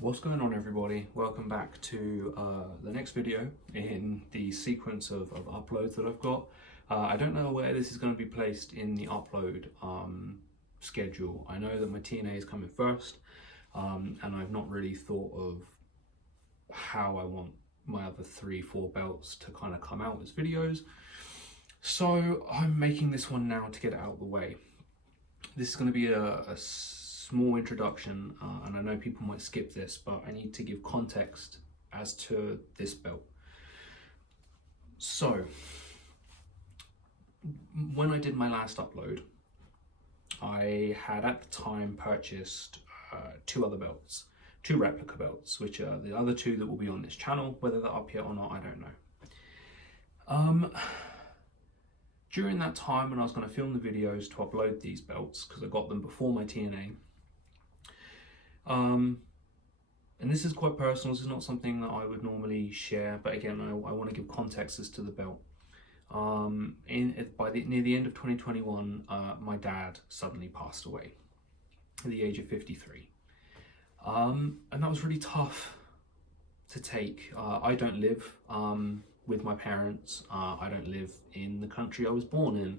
What's going on, everybody? Welcome back to the next video in the sequence of uploads that I've got. I don't know where this is going to be placed in the upload schedule. I know that my TNA is coming first, and I've not really thought of how I want my other 3-4 belts to kind of come out as videos. So I'm making this one now to get it out of the way. This is going to be a small introduction, and I know people might skip this, but I need to give context as to this belt. So when I did my last upload, I had at the time purchased 2 other belts, 2 replica belts, which are the other 2 that will be on this channel. Whether they're up yet or not, I don't know. During that time when I was going to film the videos to upload these belts, because I got them before my TNA, and this is quite personal, this is not something that I would normally share, but again, I want to give context as to the belt. Near the end of 2021, my dad suddenly passed away at the age of 53. And that was really tough to take. I don't live with my parents. I don't live in the country I was born in.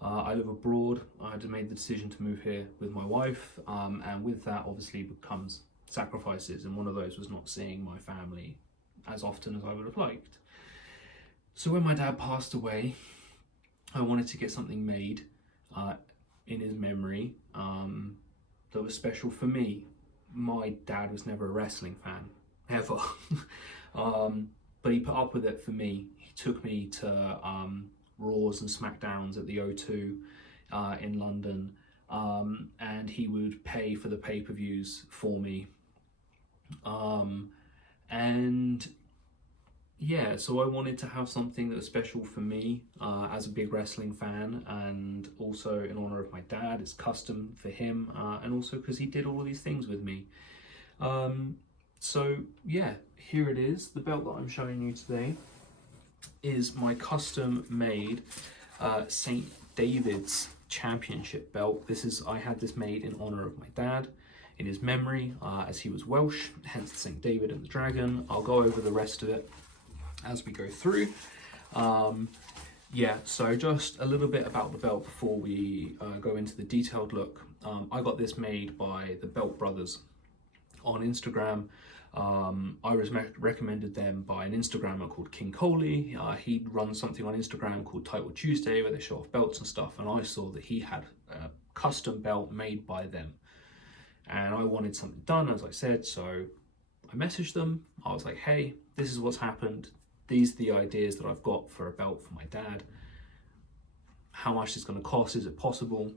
I live abroad. I had made the decision to move here with my wife, and with that obviously becomes sacrifices, and one of those was not seeing my family as often as I would have liked. So when my dad passed away, I wanted to get something made in his memory that was special for me. My dad was never a wrestling fan, ever. But he put up with it for me. He took me to Raws and SmackDowns at the O2 in London, and he would pay for the pay-per-views for me. And yeah, so I wanted to have something that was special for me as a big wrestling fan, and also in honor of my dad. It's custom for him, and also because he did all of these things with me. So yeah, here it is. The belt that I'm showing you today is my custom made St. David's Championship belt. I had this made in honor of my dad, in his memory, as he was Welsh, hence St. David and the Dragon. I'll go over the rest of it as we go through. Yeah, so just a little bit about the belt before we go into the detailed look. I got this made by the Belt Brothers on Instagram. I was recommended them by an Instagrammer called King Coley. He runs something on Instagram called Title Tuesday where they show off belts and stuff, and I saw that he had a custom belt made by them, and I wanted something done, as I said. So I messaged them. I was like, hey, this is what's happened, these are the ideas that I've got for a belt for my dad, how much it's going to cost, is it possible?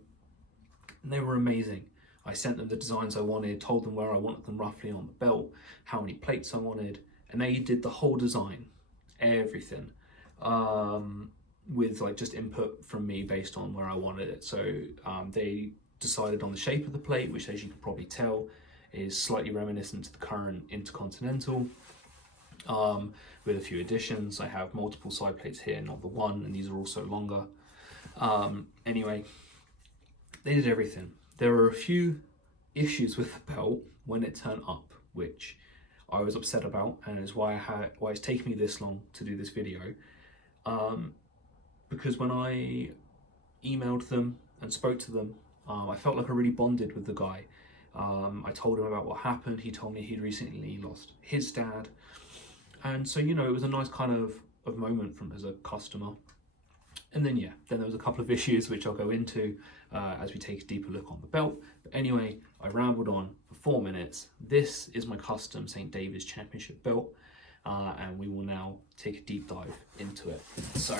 And they were amazing. I sent them the designs I wanted, told them where I wanted them roughly on the belt, how many plates I wanted, and they did the whole design, everything, with like just input from me based on where I wanted it. So they decided on the shape of the plate, which, as you can probably tell, is slightly reminiscent to the current Intercontinental, with a few additions. I have multiple side plates here, not the one, and these are also longer. Anyway, they did everything. There were a few issues with the belt when it turned up, which I was upset about, and is why it's taken me this long to do this video. Because when I emailed them and spoke to them, I felt like I really bonded with the guy. I told him about what happened. He told me he'd recently lost his dad, and so, you know, it was a nice kind of moment from as a customer. And then yeah, then there was a couple of issues which I'll go into as we take a deeper look on the belt. But anyway, I rambled on for 4 minutes. This is my custom St. David's Championship belt, and we will now take a deep dive into it. So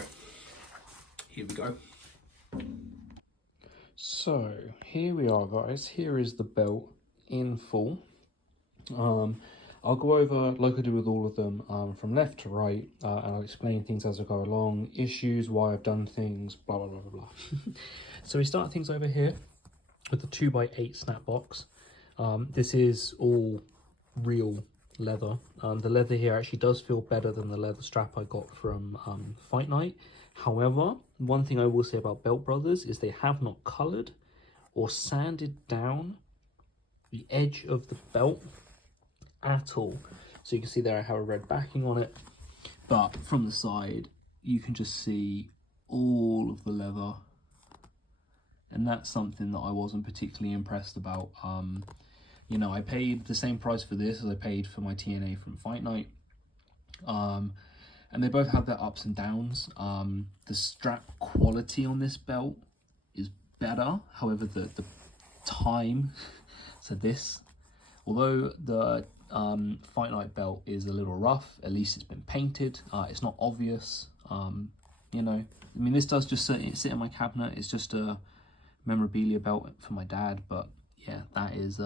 here we go. So here we are, guys. Here is the belt in full. I'll go over, like I do with all of them, from left to right, and I'll explain things as I go along, issues, why I've done things, blah, blah, blah, blah, blah. So we start things over here with the 2x8 snap box. This is all real leather. The leather here actually does feel better than the leather strap I got from Fight Night. However, one thing I will say about Belt Brothers is they have not coloured or sanded down the edge of the belt at all. So you can see there I have a red backing on it, but from the side you can just see all of the leather, and that's something that I wasn't particularly impressed about. You know, I paid the same price for this as I paid for my TNA from Fight Night, and they both have their ups and downs. The strap quality on this belt is better, however the time, so this, although the Fight Night belt is a little rough, at least it's been painted. It's not obvious. You know, I mean, this does just sit in my cabinet. It's just a memorabilia belt for my dad, but yeah, that is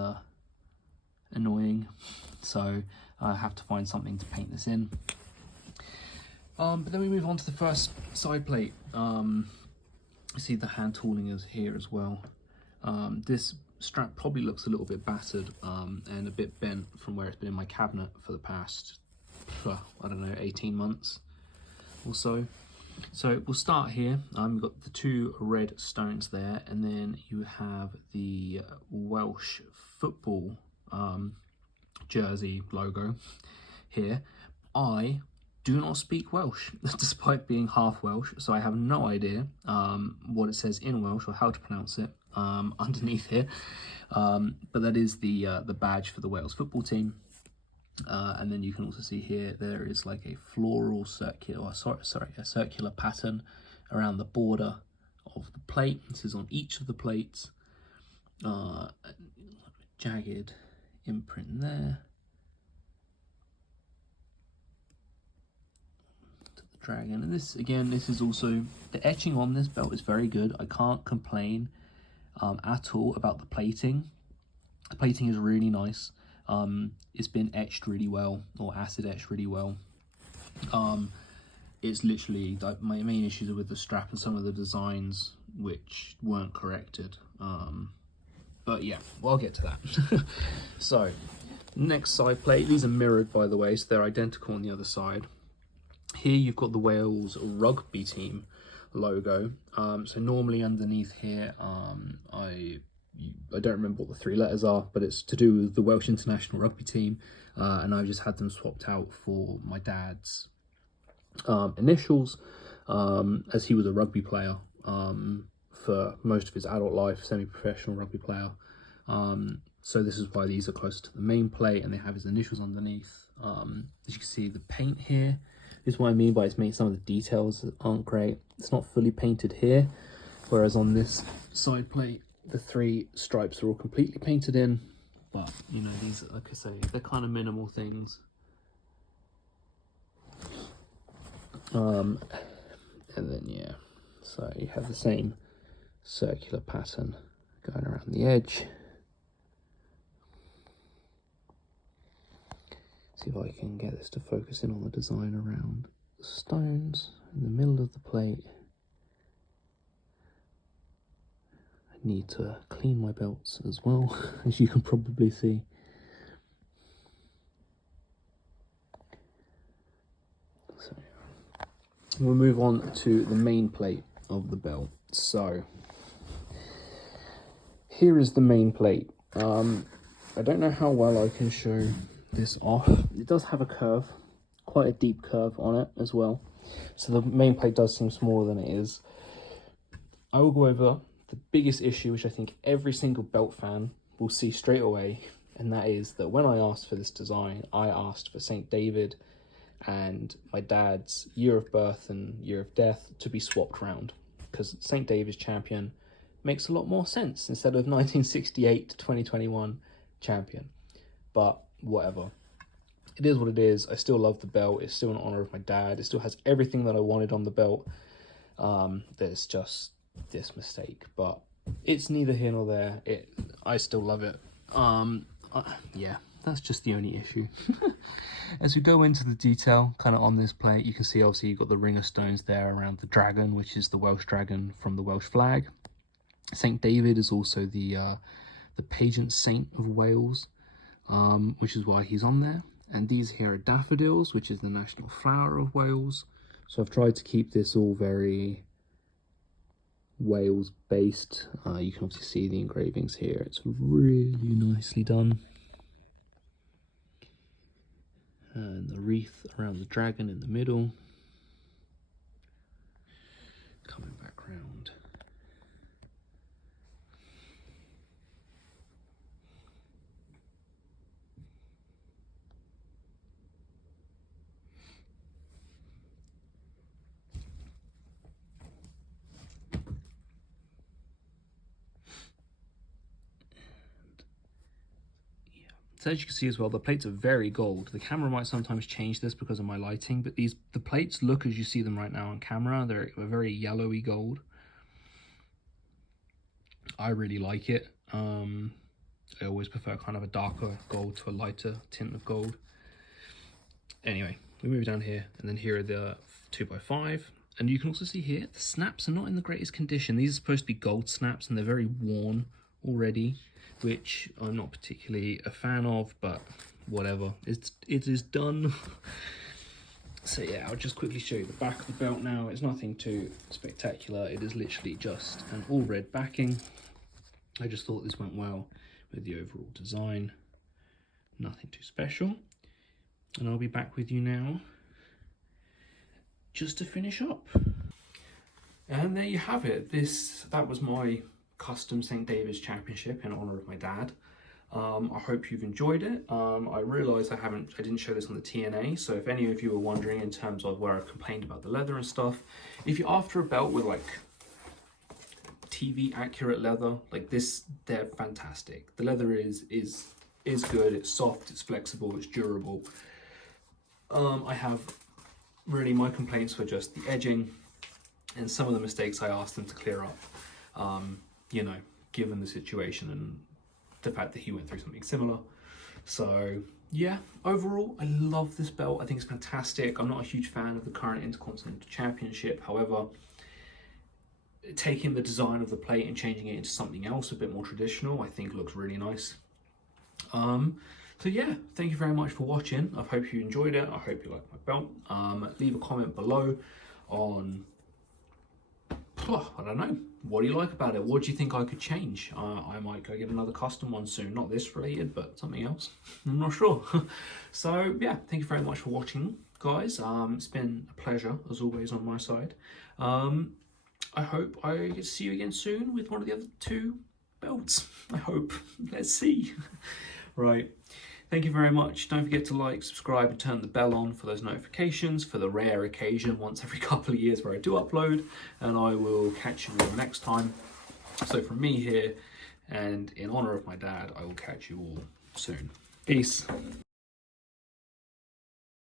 annoying. So I have to find something to paint this in. But then we move on to the first side plate. You see the hand tooling is here as well. This strap probably looks a little bit battered and a bit bent from where it's been in my cabinet for the past, I don't know, 18 months or so. So we'll start here. You've got the two red stones there, and then you have the Welsh football jersey logo here. I do not speak Welsh, despite being half Welsh, so I have no idea what it says in Welsh or how to pronounce it underneath here. But that is the badge for the Wales football team. And then you can also see here there is like a floral circular, a circular pattern around the border of the plate. This is on each of the plates. Jagged imprint there. To the dragon, and this again, this is also, the etching on this belt is very good. I can't complain at all about the plating. The plating is really nice. It's been etched really well, or acid etched really well. It's literally, like, my main issues are with the strap and some of the designs which weren't corrected. But yeah, well, I'll get to that. So, next side plate. These are mirrored, by the way, so they're identical on the other side. Here you've got the Wales rugby team logo. So normally underneath here, I don't remember what the three letters are, but it's to do with the Welsh international rugby team, and I've just had them swapped out for my dad's initials, as he was a rugby player for most of his adult life, semi-professional rugby player. So this is why these are close to the main plate, and they have his initials underneath. As you can see, the paint here is what I mean by it's making some of the details aren't great. It's not fully painted here, whereas on this side plate, the three stripes are all completely painted in. But, you know, these, like I say, they're kind of minimal things. And then, yeah, so you have the same circular pattern going around the edge. See if I can get this to focus in on the design around the stones in the middle of the plate. I need to clean my belts as well, as you can probably see. So we'll move on to the main plate of the belt. So here is the main plate. I don't know how well I can show this off. It does have a curve, quite a deep curve on it as well. So the main plate does seem smaller than it is. I will go over the biggest issue, which I think every single belt fan will see straight away, and that is that when I asked for this design, I asked for St. David and my dad's year of birth and year of death to be swapped round, because St. David's champion makes a lot more sense instead of 1968 to 2021 champion. But whatever, it is what it is. I still love the belt. It's still in honor of my dad. It still has everything that I wanted on the belt. There's just this mistake, but it's neither here nor there. I still love it. Yeah, that's just the only issue. As we go into the detail kind of on this plate, you can see obviously you've got the ring of stones there around the dragon, which is the Welsh dragon from the Welsh flag. St. David is also the pageant saint of Wales, which is why he's on there. And these here are daffodils, which is the national flower of Wales. So I've tried to keep this all very Wales based. You can obviously see the engravings here. It's really nicely done. And the wreath around the dragon in the middle. Coming back round. So as you can see as well, the plates are very gold. The camera might sometimes change this because of my lighting, but the plates look as you see them right now on camera. They're a very yellowy gold. I really like it. I always prefer kind of a darker gold to a lighter tint of gold. Anyway, we move down here, and then here are the 2x5. And you can also see here, the snaps are not in the greatest condition. These are supposed to be gold snaps, and they're very worn already, which I'm not particularly a fan of, but whatever, it is done. So yeah, I'll just quickly show you the back of the belt now. It's nothing too spectacular. It is literally just an all red backing. I just thought this went well with the overall design. Nothing too special. And I'll be back with you now just to finish up. And there you have it. That was my custom St. David's Championship in honor of my dad. I hope you've enjoyed it. I realise I didn't show this on the TNA, so if any of you are wondering in terms of where I've complained about the leather and stuff, if you're after a belt with like TV accurate leather like this, they're fantastic. The leather is good, it's soft, it's flexible, it's durable. I have really, my complaints were just the edging and some of the mistakes I asked them to clear up, you know, given the situation and the fact that he went through something similar. So yeah, overall I love this belt. I think it's fantastic. I'm not a huge fan of the current Intercontinental Championship. However, taking the design of the plate and changing it into something else a bit more traditional, I think looks really nice. So yeah, thank you very much for watching. I hope you enjoyed it. I hope you liked my belt. Leave a comment below on, I don't know, what do you like about it? What do you think I could change? I might go get another custom one soon. Not this related, but something else. I'm not sure. So yeah, thank you very much for watching, guys. It's been a pleasure, as always, on my side. I hope I get to see you again soon with one of the other two belts. I hope. Let's see. Right. Thank you very much. Don't forget to like, subscribe, and turn the bell on for those notifications for the rare occasion once every couple of years where I do upload, and I will catch you all next time. So from me here, and in honor of my dad, I will catch you all soon. Peace.